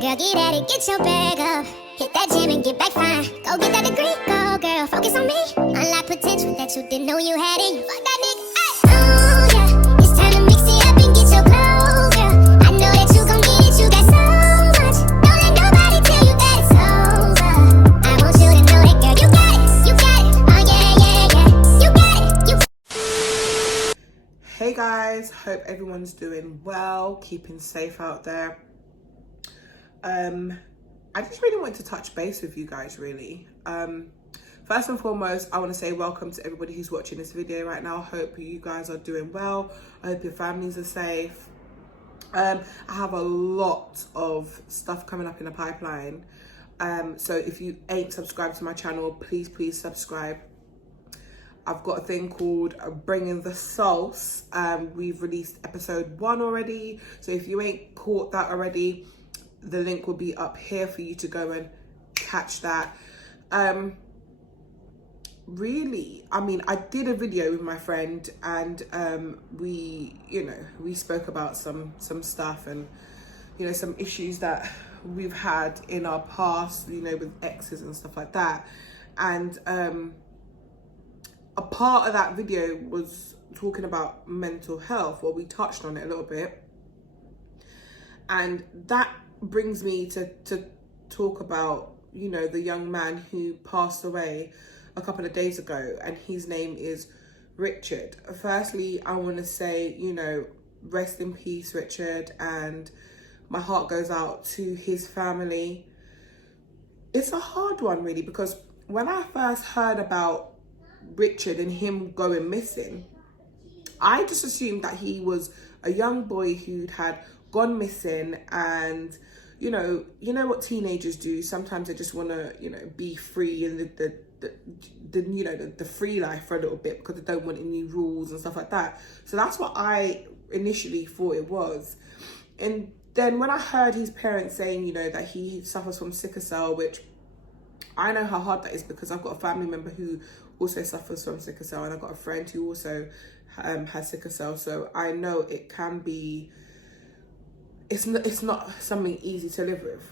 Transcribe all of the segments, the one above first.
Girl, get at it, get your bag up. Hit that gym and get back fine. Go get that degree, go girl, focus on me. Unlock potential that you didn't know you had in you. Fuck that nigga, ay. Oh yeah, it's time to mix it up and get your glow, girl. I know that you gon' get it, you got so much. Don't let nobody tell you that it's over. I want you to know that, girl, you got it, you got it. Oh yeah, yeah, yeah, you got it, you. Hey guys, hope everyone's doing well, keeping safe out there. I just really wanted to touch base with you guys, really. First and foremost, I want to say welcome to everybody who's watching this video right now. Hope you guys are doing well. I hope your families are safe. I have a lot of stuff coming up in the pipeline. So if you ain't subscribed to my channel, please subscribe. I've got a thing called Bringing the Sauce. We've released episode 1 already. So if you ain't caught that already, the link will be up here for you to go and catch that. Really, I mean, I did a video with my friend and we spoke about some stuff and, some issues that we've had in our past, with exes and stuff like that. And a part of that video was talking about mental health, or we touched on it a little bit. And that brings me to talk about, the young man who passed away a couple of days ago, and his name is Richard. Firstly, I want to say, rest in peace, Richard, and my heart goes out to his family. It's a hard one, really, because when I first heard about Richard and him going missing, I just assumed that he was a young boy who'd had gone missing, and you know what teenagers do. Sometimes they just want to be free in the free life for a little bit because they don't want any rules and stuff like that. So that's what I initially thought it was. And then when I heard his parents saying that he suffers from sickle cell, which I know how hard that is because I've got a family member who also suffers from sickle cell, and I've got a friend who also has sickle cell, so I know it can be, it's not something easy to live with,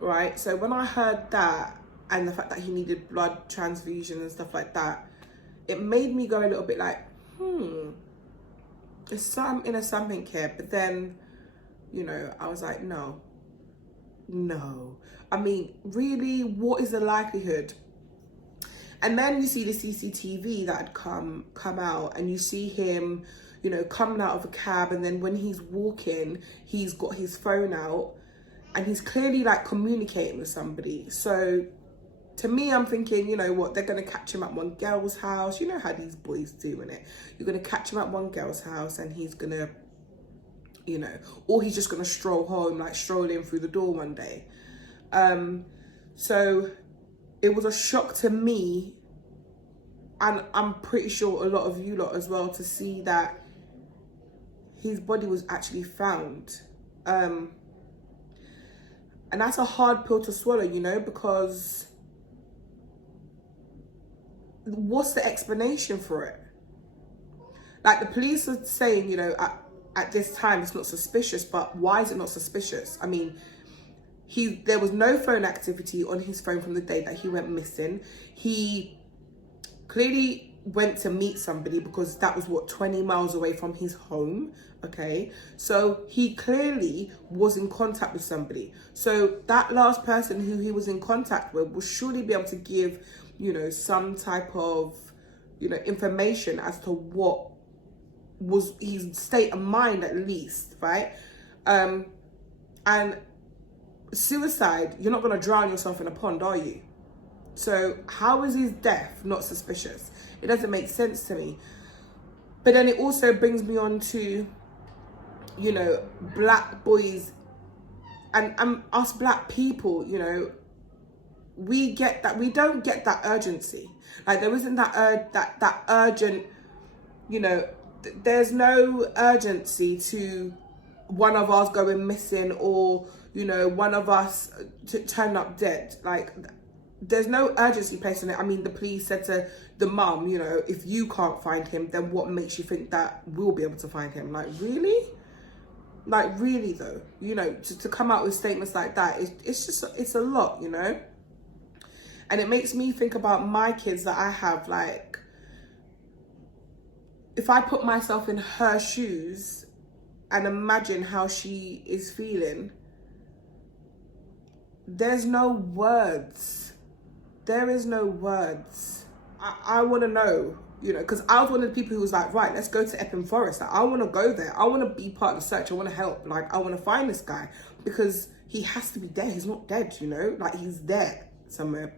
right? So when I heard that and the fact that he needed blood transfusion and stuff like that, it made me go a little bit like, there's something here. But then, I was like, no. I mean, really, what is the likelihood? And then you see the CCTV that had come out, and you see him, coming out of a cab, and then when he's walking, he's got his phone out, and he's clearly like communicating with somebody. So to me, I'm thinking, they're gonna catch him at one girl's house. You know how these boys do in it. You're gonna catch him at one girl's house, and he's gonna, or he's just gonna stroll home, like stroll in through the door one day. So it was a shock to me, and I'm pretty sure a lot of you lot as well, to see that his body was actually found. And that's a hard pill to swallow, because what's the explanation for it? Like, the police are saying, at this time it's not suspicious, but why is it not suspicious? I mean, there was no phone activity on his phone from the day that he went missing. He clearly went to meet somebody because that was 20 miles away from his home. Okay, so he clearly was in contact with somebody. So that last person who he was in contact with will surely be able to give, some type of, information as to what was his state of mind, at least, right? And suicide, you're not going to drown yourself in a pond, are you? So how is his death not suspicious? It doesn't make sense to me. But then it also brings me on to, black boys and us black people, we get that, we don't get that urgency. Like, there isn't that urgent, there's no urgency to one of us going missing, or one of us to turn up dead. Like, there's no urgency placed on it. I mean, the police said to the mum, if you can't find him, then what makes you think that we'll be able to find him? Like, really? Like, really though, you know, to come out with statements like that, it's a lot, you know? And it makes me think about my kids that I have. Like, if I put myself in her shoes and imagine how she is feeling, there's no words. There is no words. I want to know, you know, because I was one of the people who was like, right, let's go to Epping Forest. Like, I want to go there. I want to be part of the search. I want to help. Like, I want to find this guy because he has to be there. He's not dead, you know, like he's there somewhere.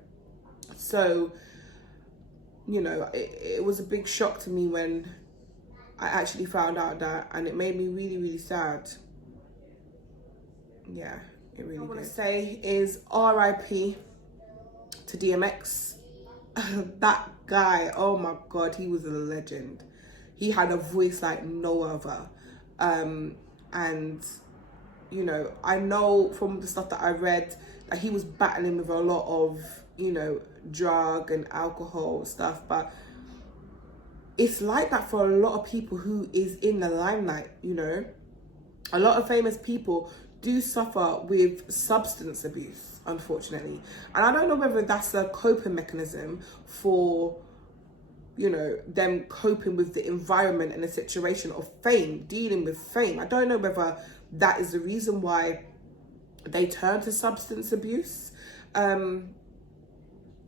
So, you know, it was a big shock to me when I actually found out that, and it made me really, really sad. Yeah, it really did. What I want to say is RIP to DMX. That guy, oh my God, he was a legend. He had a voice like no other. And, you know, I know from the stuff that I read that he was battling with a lot of, you know, drug and alcohol stuff, but it's like that for a lot of people who is in the limelight, you know. A lot of famous people do suffer with substance abuse, unfortunately. And I don't know whether that's a coping mechanism for, you know, them coping with the environment and the situation of fame, dealing with fame. I don't know whether that is the reason why they turn to substance abuse.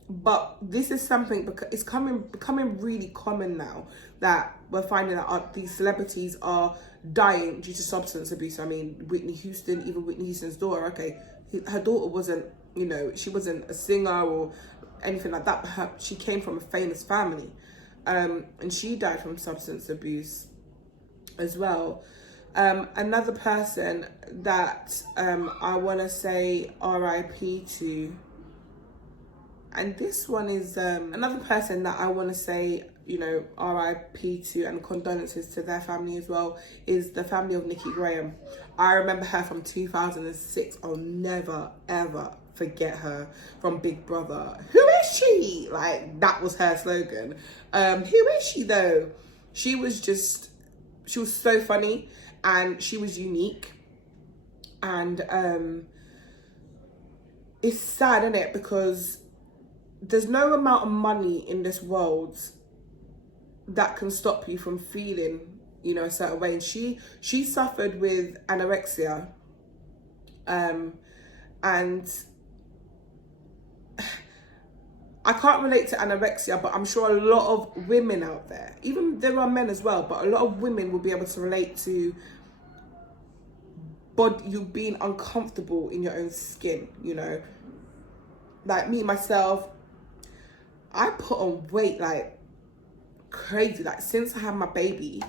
But this is something, because it's becoming really common now that we're finding that these celebrities are dying due to substance abuse. I mean, Whitney Houston, even Whitney Houston's daughter, okay, her daughter wasn't, you know, she wasn't a singer or anything like that, but she came from a famous family, and she died from substance abuse as well. Another person that I want to say RIP to, and this one is another person that I want to say, you know, RIP to and condolences to their family as well, is the family of Nikki Grahame. I remember her from 2006. I'll never, ever forget her from Big Brother. Who is she? Like, that was her slogan. Who is she though? She was so funny and she was unique. And it's sad, isn't it? Because there's no amount of money in this world that can stop you from feeling, you know, a certain way. And she suffered with anorexia, and I can't relate to anorexia, but I'm sure a lot of women out there, even there are men as well, but a lot of women will be able to relate to you being uncomfortable in your own skin, you know. Like me, myself, I put on weight like crazy. Like, since I had my baby,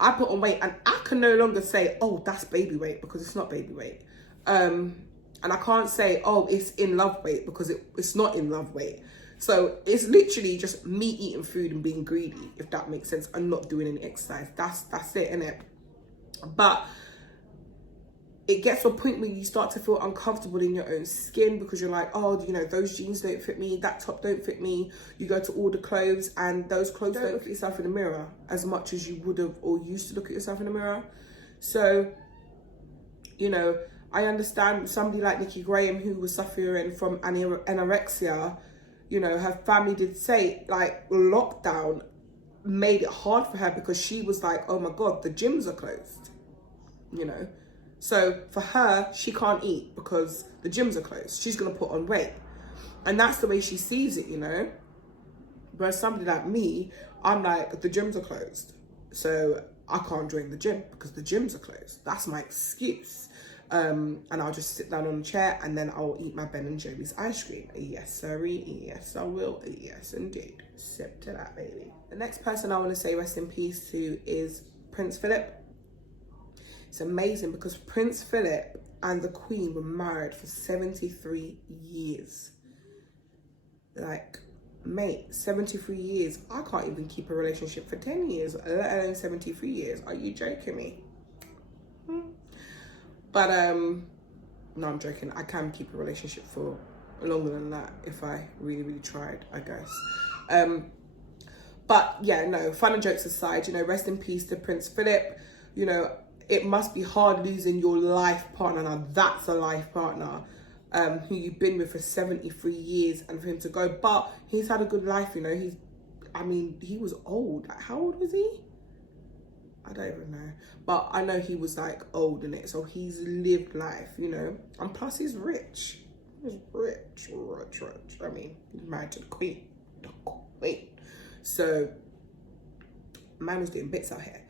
I put on weight, and I can no longer say, oh, that's baby weight, because it's not baby weight. And I can't say, oh, it's in love weight, because it's not in love weight. So it's literally just me eating food and being greedy, if that makes sense, and not doing any exercise. That's it, innit? But it gets to a point where you start to feel uncomfortable in your own skin, because you're like, oh, you know, those jeans don't fit me, that top don't fit me. You go to order clothes and those clothes don't look at yourself in the mirror as much as you would have or used to look at yourself in the mirror. So, you know, I understand somebody like Nikki Grahame, who was suffering from anorexia. You know, her family did say, like, lockdown made it hard for her, because she was like, oh my God, the gyms are closed, you know. So for her, she can't eat because the gyms are closed. She's going to put on weight. And that's the way she sees it, you know. Whereas somebody like me, I'm like, the gyms are closed, so I can't join the gym because the gyms are closed. That's my excuse. And I'll just sit down on a chair and then I'll eat my Ben & Jerry's ice cream. Yes, sorry. Yes, I will. Yes, indeed. Sip to that, baby. The next person I want to say rest in peace to is Prince Philip. It's amazing because Prince Philip and the Queen were married for 73 years. Like, mate, 73 years. I can't even keep a relationship for 10 years, let alone 73 years. Are you joking me? But, no, I'm joking. I can keep a relationship for longer than that if I really, really tried, I guess. But, yeah, no, fun and jokes aside, you know, rest in peace to Prince Philip. You know, it must be hard losing your life partner. Now that's a life partner, who you've been with for 73 years, and for him to go. But he's had a good life, you know. He was old. Like, how old was he? I don't even know. But I know he was like old in it. So he's lived life, you know. And plus he's rich. He's rich. I mean, he's married to the queen. The queen. So, man was doing bits out here.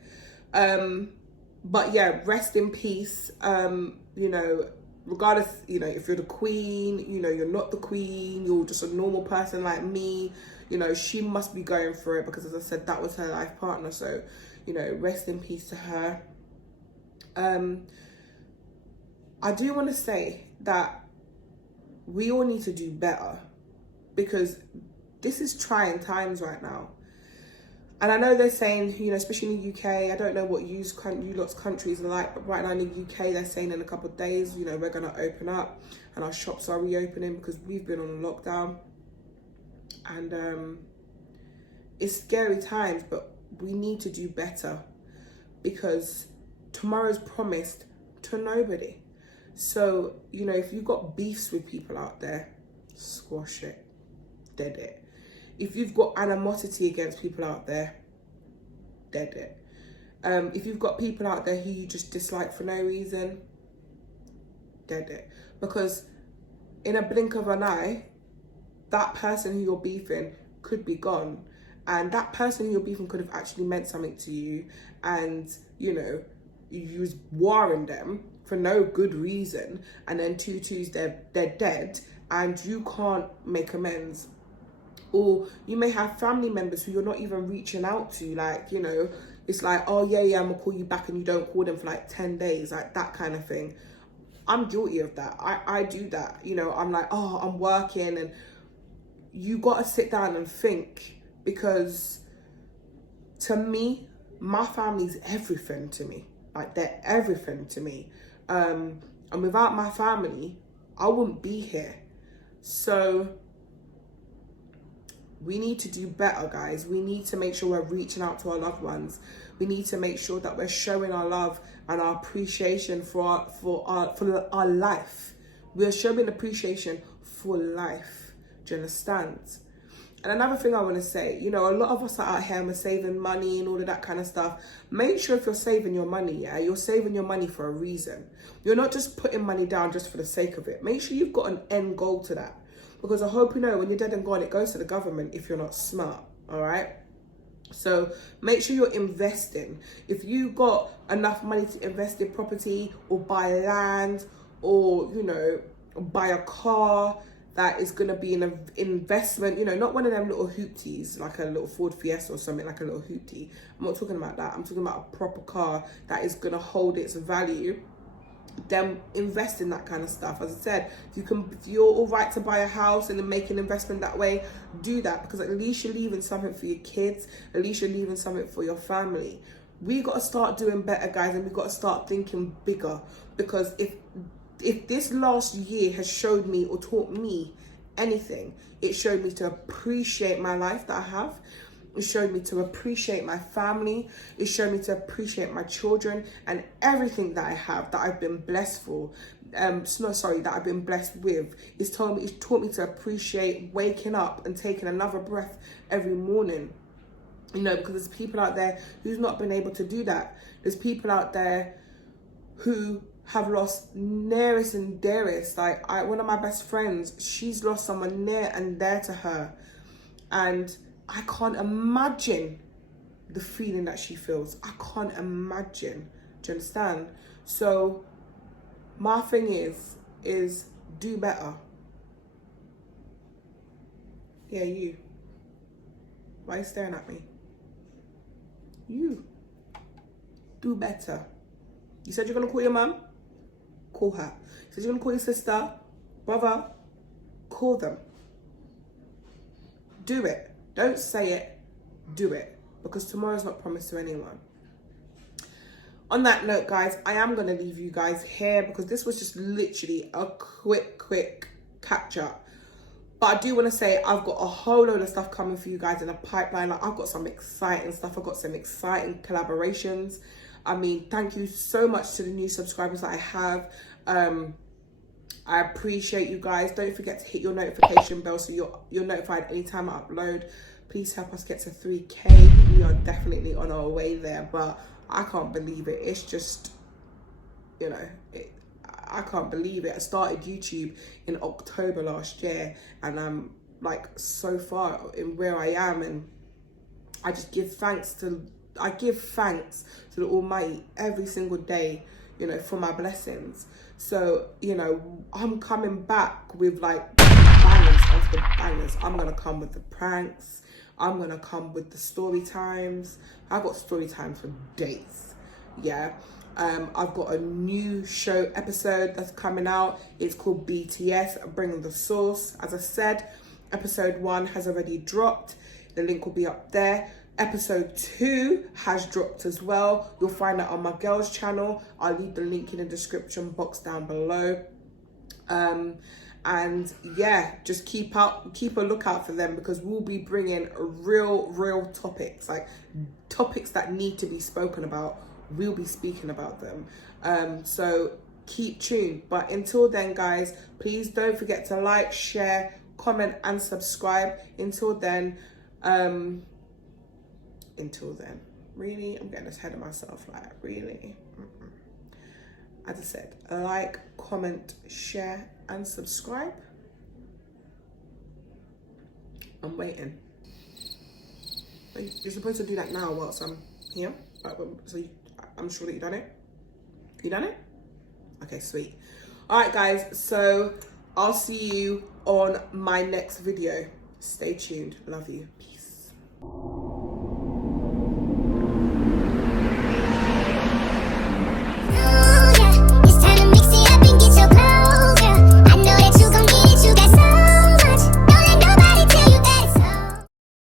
But yeah, rest in peace. You know, regardless, you know, if you're the queen, you know, you're not the queen, you're just a normal person like me, you know, she must be going through it, because as I said, that was her life partner. So, you know, rest in peace to her. I do want to say that we all need to do better, because this is trying times right now. And I know they're saying, you know, especially in the UK, I don't know what you lot's countries are like, but right now in the UK, they're saying in a couple of days, you know, we're going to open up and our shops are reopening, because we've been on a lockdown. And it's scary times, but we need to do better, because tomorrow's promised to nobody. So, you know, if you've got beefs with people out there, squash it, dead it. If you've got animosity against people out there, dead it. If you've got people out there who you just dislike for no reason, dead it. Because in a blink of an eye, that person who you're beefing could be gone. And that person who you're beefing could have actually meant something to you. And, you know, you was warring them for no good reason. And then they're dead. And you can't make amends. Or you may have family members who you're not even reaching out to. Like, you know, it's like, oh, yeah, I'm going to call you back, and you don't call them for like 10 days. Like, that kind of thing. I'm guilty of that. I do that. You know, I'm like, oh, I'm working. And you got to sit down and think. Because to me, my family's everything to me. Like, they're everything to me. And without my family, I wouldn't be here. So we need to do better, guys. We need to make sure we're reaching out to our loved ones. We need to make sure that we're showing our love and our appreciation for our life. We're showing appreciation for life. Do you understand? And another thing I want to say, you know, a lot of us are out here and we're saving money and all of that kind of stuff. Make sure if you're saving your money, yeah, you're saving your money for a reason. You're not just putting money down just for the sake of it. Make sure you've got an end goal to that. Because I hope you know, when you're dead and gone, it goes to the government if you're not smart, all right? So make sure you're investing. If you got enough money to invest in property or buy land or, you know, buy a car that is going to be an investment, you know, not one of them little hoopties, like a little Ford Fiesta or something, like a little hoopty. I'm not talking about that. I'm talking about a proper car that is going to hold its value. Then invest in that kind of stuff. As I said, if you're all right to buy a house and then make an investment that way, do that, because at least you're leaving something for your kids. At least you're leaving something for your family. We got to start doing better, guys, and we got to start thinking bigger. Because if this last year has showed me or taught me anything, it showed me to appreciate my life that I have. It showed me to appreciate my family. It showed me to appreciate my children and everything that I have, that I've been blessed for. That I've been blessed with. It's taught me to appreciate waking up and taking another breath every morning. You know, because there's people out there who's not been able to do that. There's people out there who have lost nearest and dearest. Like, one of my best friends, she's lost someone near and dear to her. And I can't imagine the feeling that she feels. I can't imagine. Do you understand? So my thing is do better. Yeah, you. Why are you staring at me? You. Do better. You said you're going to call your mum? Call her. You said you're going to call your sister, brother? Call them. Do it. Don't say it, do it. Because tomorrow's not promised to anyone. On that note, guys, I am going to leave you guys here, because this was just literally a quick catch up. But I do want to say I've got a whole load of stuff coming for you guys in the pipeline. Like, I've got some exciting stuff. I've got some exciting collaborations. I mean, thank you so much to the new subscribers that I have. I appreciate you guys. Don't forget to hit your notification bell so you're notified anytime I upload. Please help us get to 3K. We are definitely on our way there, but I can't believe it. It's just, you know, I can't believe it. I started YouTube in October last year, and I'm like so far in where I am, and I just give thanks to the Almighty every single day, you know, for my blessings. So, you know, I'm coming back with like bangers after bangers. I'm gonna come with the pranks. I'm gonna come with the story times. I've got story times for days. Yeah. I've got a new show episode that's coming out. It's called BTS Bringing the Sauce. As I said, episode 1 has already dropped. The link will be up there. Episode 2 has dropped as well. You'll find that on my girls channel. I'll leave the link in the description box down below. And yeah, just keep a lookout for them, because we'll be bringing real topics, like topics that need to be spoken about. We'll be speaking about them. So keep tuned. But until then, guys, please don't forget to like, share, comment and subscribe. Until then, really, I'm getting ahead of myself, like, really. As I said, like, comment, share and subscribe. I'm waiting. You're supposed to do that now whilst I'm here. So I'm sure that you done it. You done it? Okay, sweet. All right, guys. So I'll see you on my next video. Stay tuned. Love you. Peace.